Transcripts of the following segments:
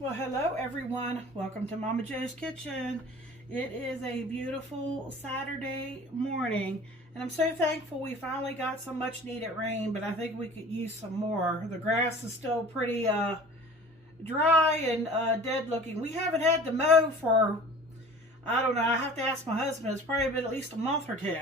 Well, hello everyone. Welcome to Momma Jo's Kitchen. It is a beautiful Saturday morning, and I'm so thankful we finally got some much needed rain, but I think we could use some more. The grass is still pretty dry and dead looking. We haven't had to mow for, I don't know, I have to ask my husband. It's probably been at least a month or two.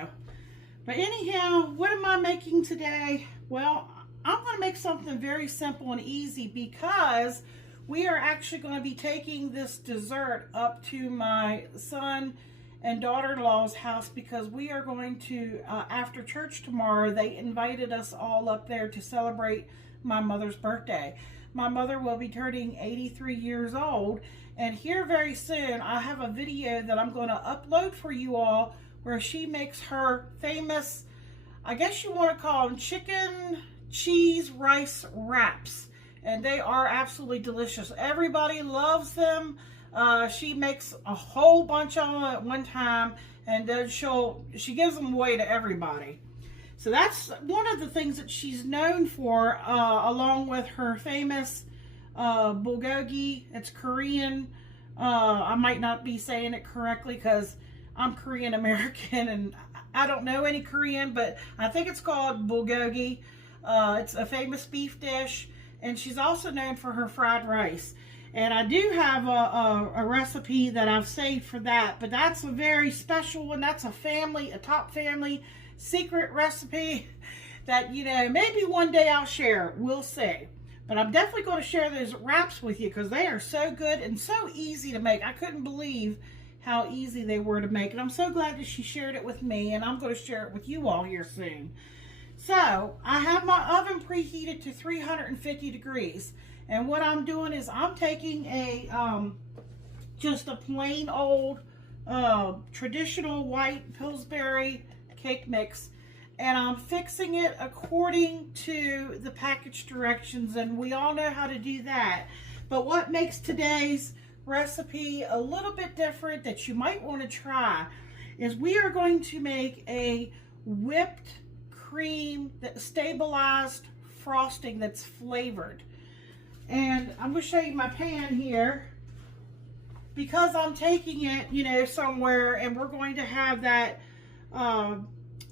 But anyhow, what am I making today? Well, I'm going to make something very simple and easy because we are actually going to be taking this dessert up to my son and daughter-in-law's house because we are going to, after church tomorrow, they invited us all up there to celebrate my mother's birthday. My mother will be turning 83 years old, and here very soon I have a video that I'm going to upload for you all where she makes her famous, I guess you want to call them chicken cheese rice wraps. And they are absolutely delicious. Everybody loves them. She makes a whole bunch of them at one time, and then she gives them away to everybody. So that's one of the things that she's known for, along with her famous bulgogi. It's Korean. I might not be saying it correctly because I'm Korean American and I don't know any Korean, but I think it's called bulgogi. It's a famous beef dish. And she's also known for her fried rice. And I do have a recipe that I've saved for that. But that's a very special one. That's a top family secret recipe that, you know, maybe one day I'll share. We'll see. But I'm definitely going to share those wraps with you because they are so good and so easy to make. I couldn't believe how easy they were to make. And I'm so glad that she shared it with me. And I'm going to share it with you all here soon. So, I have my oven preheated to 350 degrees. And what I'm doing is I'm taking just a plain old traditional white Pillsbury cake mix. And I'm fixing it according to the package directions. And we all know how to do that. But what makes today's recipe a little bit different that you might want to try is we are going to make a whipped cream, that stabilized frosting that's flavored. And I'm going to show you my pan here because I'm taking it, you know, somewhere, and we're going to have that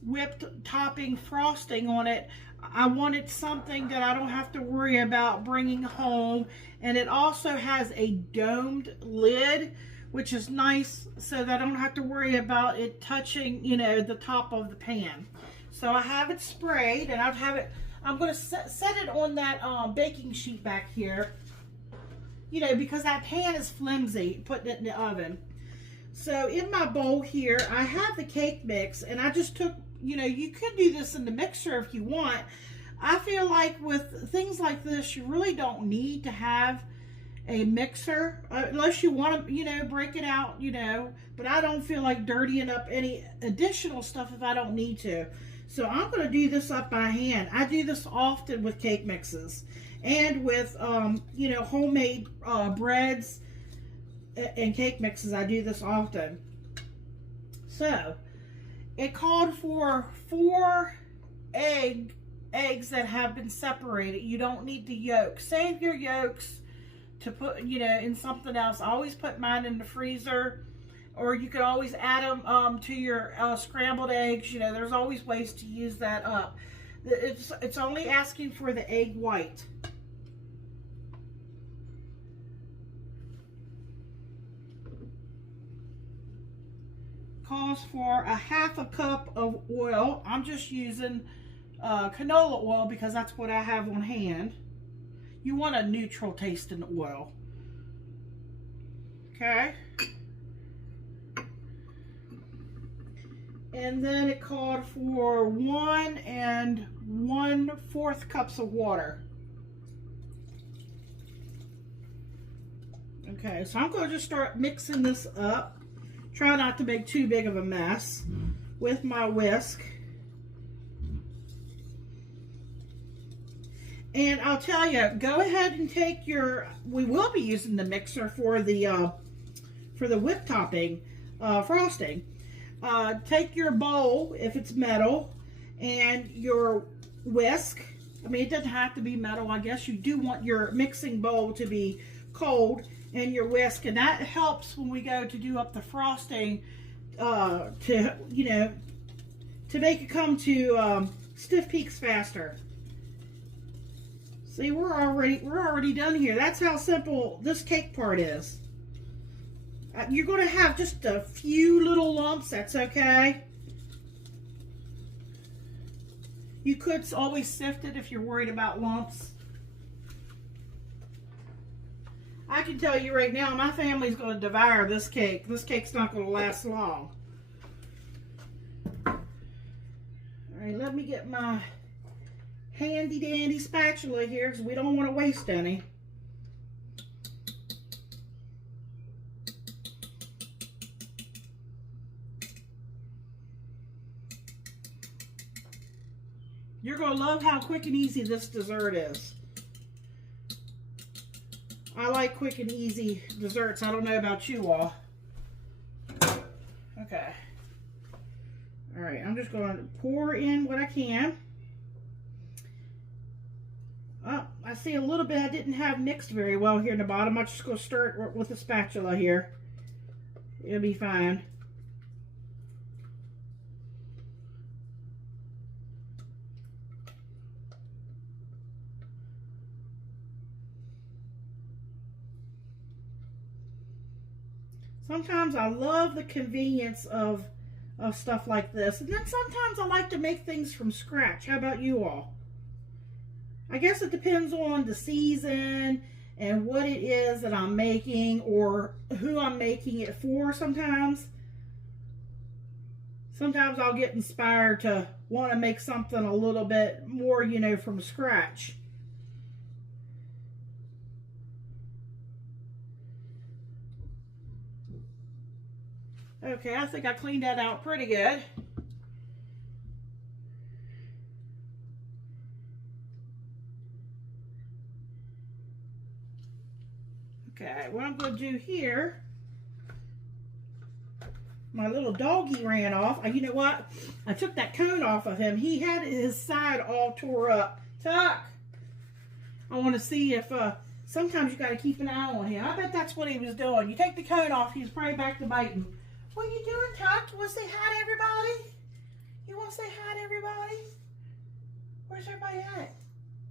whipped topping frosting on it. I wanted something that I don't have to worry about bringing home, and it also has a domed lid, which is nice so that I don't have to worry about it touching, you know, the top of the pan. So I have it sprayed, and I'm going to set it on that baking sheet back here, you know, because that pan is flimsy, putting it in the oven. So in my bowl here, I have the cake mix, and I just took, you know, you could do this in the mixer if you want. I feel like with things like this, you really don't need to have a mixer unless you want to, you know, break it out, you know, but I don't feel like dirtying up any additional stuff if I don't need to. So I'm going to do this up by hand. I do this often with cake mixes and with, you know, homemade breads and cake mixes. I do this often. So it called for 4 eggs that have been separated. You don't need the yolk. Save your yolks to put, you know, in something else. I always put mine in the freezer. Or you could always add them to your scrambled eggs. You know, there's always ways to use that up. It's only asking for the egg white. Calls for a ½ cup of oil. I'm just using canola oil because that's what I have on hand. You want a neutral tasting oil. Okay. And then it called for 1 1/4 cups of water. Okay, so I'm going to just start mixing this up. Try not to make too big of a mess with my whisk. And I'll tell you, go ahead and take your, we will be using the mixer for the whip topping frosting. Take your bowl, if it's metal, and your whisk. I mean, it doesn't have to be metal. I guess you do want your mixing bowl to be cold in your whisk, and that helps when we go to do up the frosting to, you know, to make it come to stiff peaks faster. See, we're already done here. That's how simple this cake part is. You're going to have just a few little lumps. That's okay. You could always sift it if you're worried about lumps. I can tell you right now, my family's going to devour this cake. This cake's not going to last long. All right, let me get my handy dandy spatula here because we don't want to waste any. You're going to love how quick and easy this dessert is. I like quick and easy desserts. I don't know about you all. Okay. All right, I'm just going to pour in what I can. Oh, I see a little bit I didn't have mixed very well here in the bottom. I'm just going to stir it with a spatula here. It'll be fine. Sometimes I love the convenience of stuff like this. And then sometimes I like to make things from scratch. How about you all? I guess it depends on the season and what it is that I'm making or who I'm making it for sometimes. Sometimes I'll get inspired to want to make something a little bit more, you know, from scratch. Okay, I think I cleaned that out pretty good. Okay, what I'm going to do here, my little doggy ran off. You know what? I took that cone off of him. He had his side all tore up. Tuck! I want to see if, sometimes you got to keep an eye on him. I bet that's what he was doing. You take the cone off, he's probably back to biting. What are you doing, Tuck? You want to say hi to everybody? You want to say hi to everybody? Where's everybody at?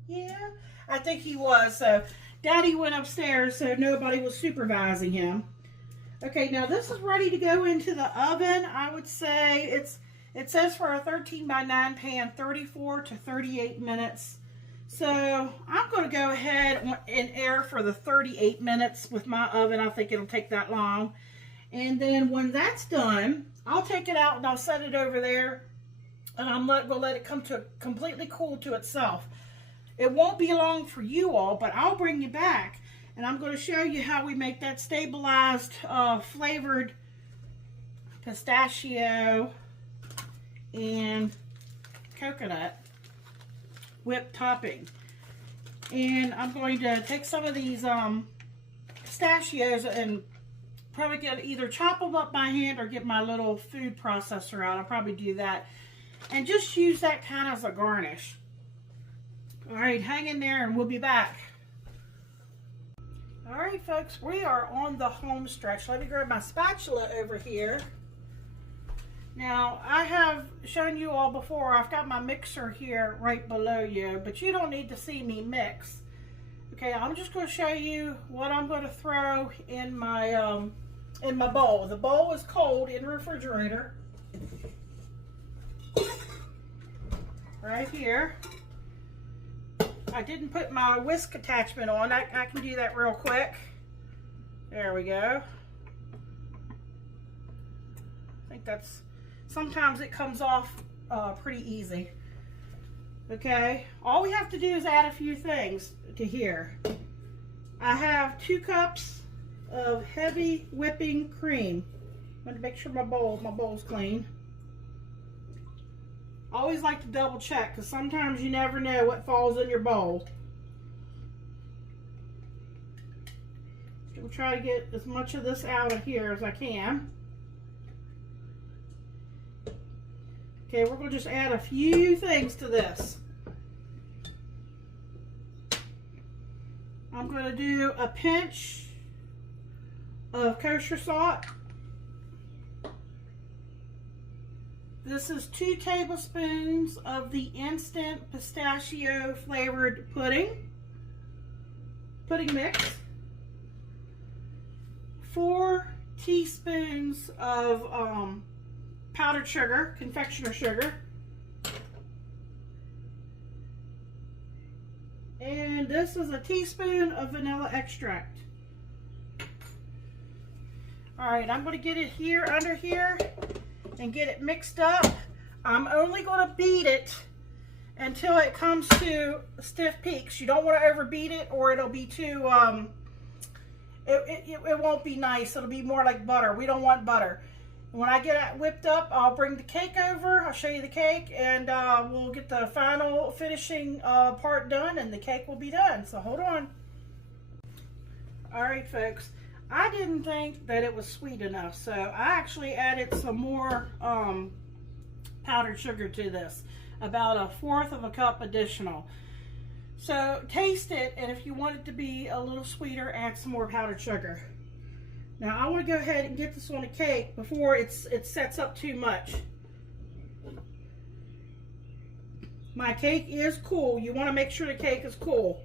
Yeah? I think he was. So Daddy went upstairs, so nobody was supervising him. Okay, now this is ready to go into the oven. I would say it says for a 13 by 9 pan, 34 to 38 minutes. So I'm going to go ahead and air for the 38 minutes with my oven. I think it'll take that long. And then when that's done, I'll take it out and I'll set it over there. And I'm going to let it come to completely cool to itself. It won't be long for you all, but I'll bring you back. And I'm going to show you how we make that stabilized, flavored pistachio and coconut whipped topping. And I'm going to take some of these pistachios and probably either chop them up by hand or get my little food processor out. I'll probably do that. And just use that kind of as a garnish. All right, hang in there and we'll be back. All right, folks, we are on the home stretch. Let me grab my spatula over here. Now, I have shown you all before, I've got my mixer here right below you, but you don't need to see me mix. Okay, I'm just going to show you what I'm going to throw in my bowl. The bowl is cold in the refrigerator. Right here. I didn't put my whisk attachment on. I can do that real quick. There we go. I think that's, sometimes it comes off pretty easy. Okay, all we have to do is add a few things to here. I have 2 cups of heavy whipping cream. I'm going to make sure my bowl's clean. I always like to double check because sometimes you never know what falls in your bowl. So we'll try to get as much of this out of here as I can. Okay, we're going to just add a few things to this. I'm going to do a pinch of kosher salt. This is 2 tablespoons of the instant pistachio flavored pudding mix. 4 teaspoons of powdered sugar, confectioner sugar. And this is a teaspoon of vanilla extract. All right, I'm going to get it here, under here, and get it mixed up. I'm only going to beat it until it comes to stiff peaks. You don't want to overbeat it or it'll be too, it won't be nice. It'll be more like butter. We don't want butter. When I get it whipped up, I'll bring the cake over. I'll show you the cake, and we'll get the final finishing part done, and the cake will be done. So hold on. All right, folks. I didn't think that it was sweet enough, so I actually added some more powdered sugar to this, about 1/4 of a cup additional. So taste it, and if you want it to be a little sweeter, add some more powdered sugar. Now I want to go ahead and get this on the cake before it sets up too much. My cake is cool. You want to make sure the cake is cool.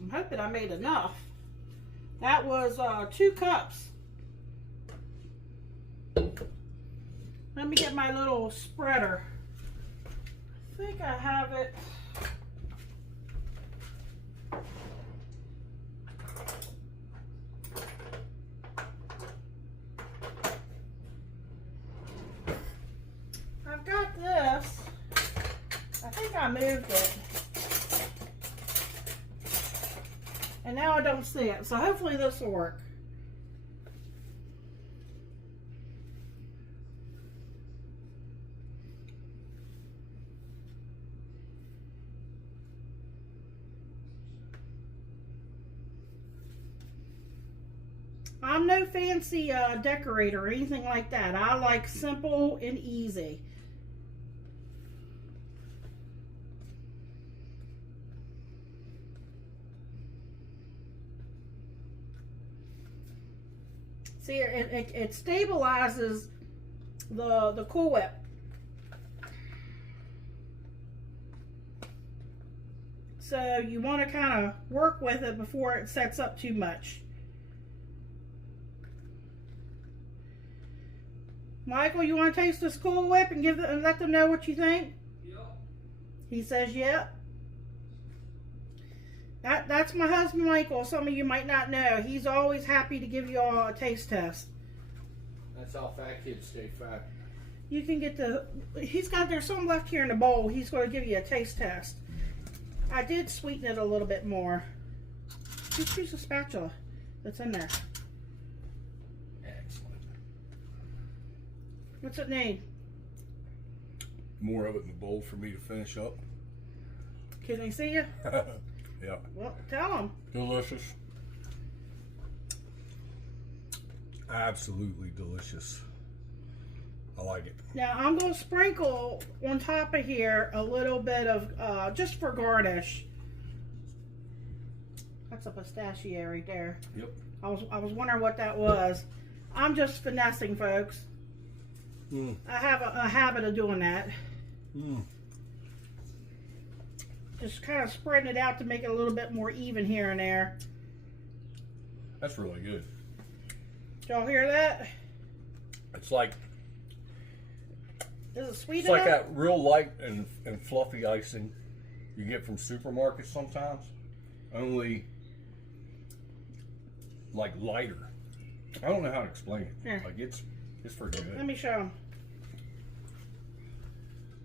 I'm hoping I made enough. That was 2 cups. Let me get my little spreader. I think I have it. I've got this. I think I moved it. And now I don't see it, so hopefully this will work. I'm no fancy decorator or anything like that. I like simple and easy. See, it stabilizes the Cool Whip. So you want to kind of work with it before it sets up too much. Michael, you want to taste this Cool Whip and let them know what you think? Yep. He says yep. That's my husband, Michael. Some of you might not know. He's always happy to give you all a taste test. That's how fat kids stay fat. You can get there's some left here in the bowl. He's going to give you a taste test. I did sweeten it a little bit more. Just use a spatula that's in there. Excellent. What's it need? More of it in the bowl for me to finish up. Can they see you? Yeah. Well, tell them. Delicious. Absolutely delicious. I like it. Now I'm going to sprinkle on top of here a little bit of, just for garnish. That's a pistachio right there. Yep. I was wondering what that was. I'm just finessing, folks. I have a habit of doing that. Just kind of spreading it out to make it a little bit more even here and there. That's really good. Did y'all hear that? It's like Is it sweet it's enough? like that real light and fluffy icing you get from supermarkets sometimes. Only like lighter. I don't know how to explain it. Here. Like it's pretty good. Let me show them.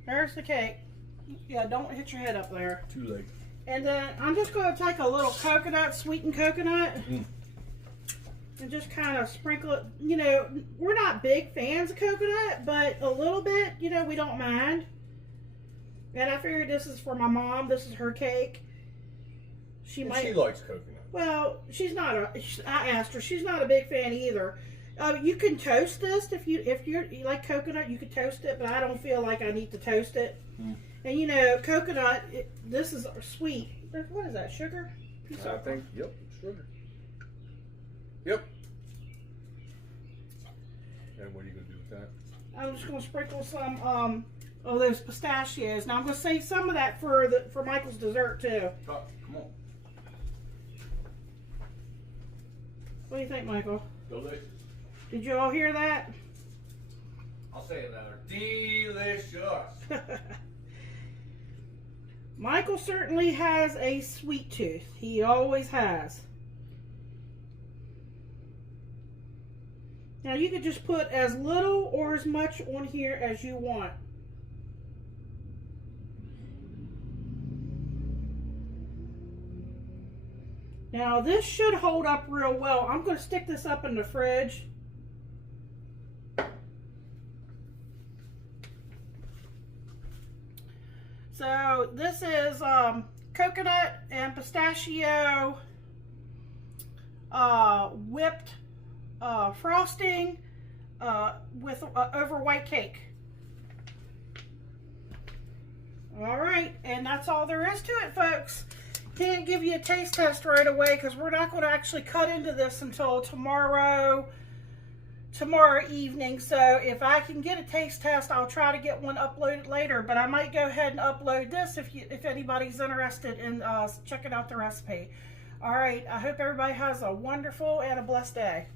There's the cake. Yeah, don't hit your head up there. Too late. And then I'm just going to take a little coconut, sweetened coconut, and just kind of sprinkle it. You know, we're not big fans of coconut, but a little bit, you know, we don't mind. And I figured this is for my mom. This is her cake. She likes coconut. Well, I asked her. She's not a big fan either. You can toast this if you like coconut. You can toast it, but I don't feel like I need to toast it. And you know, coconut. This is sweet. What is that? Sugar? I think. Yep, sugar. Yep. And what are you gonna do with that? I'm just gonna sprinkle some of those pistachios. Now I'm gonna save some of that for Michael's dessert too. Oh, come on. What do you think, Michael? Delicious. Did you all hear that? I'll say it louder. Delicious. Michael certainly has a sweet tooth. He always has. Now you could just put as little or as much on here as you want. Now this should hold up real well. I'm going to stick this up in the fridge. So this is coconut and pistachio whipped frosting with over white cake. All right, and that's all there is to it, folks. Can't give you a taste test right away because we're not going to actually cut into this until tomorrow evening. So if I can get a taste test, I'll try to get one uploaded later, but I might go ahead and upload this if anybody's interested in checking out the recipe. All right, I hope everybody has a wonderful and a blessed day.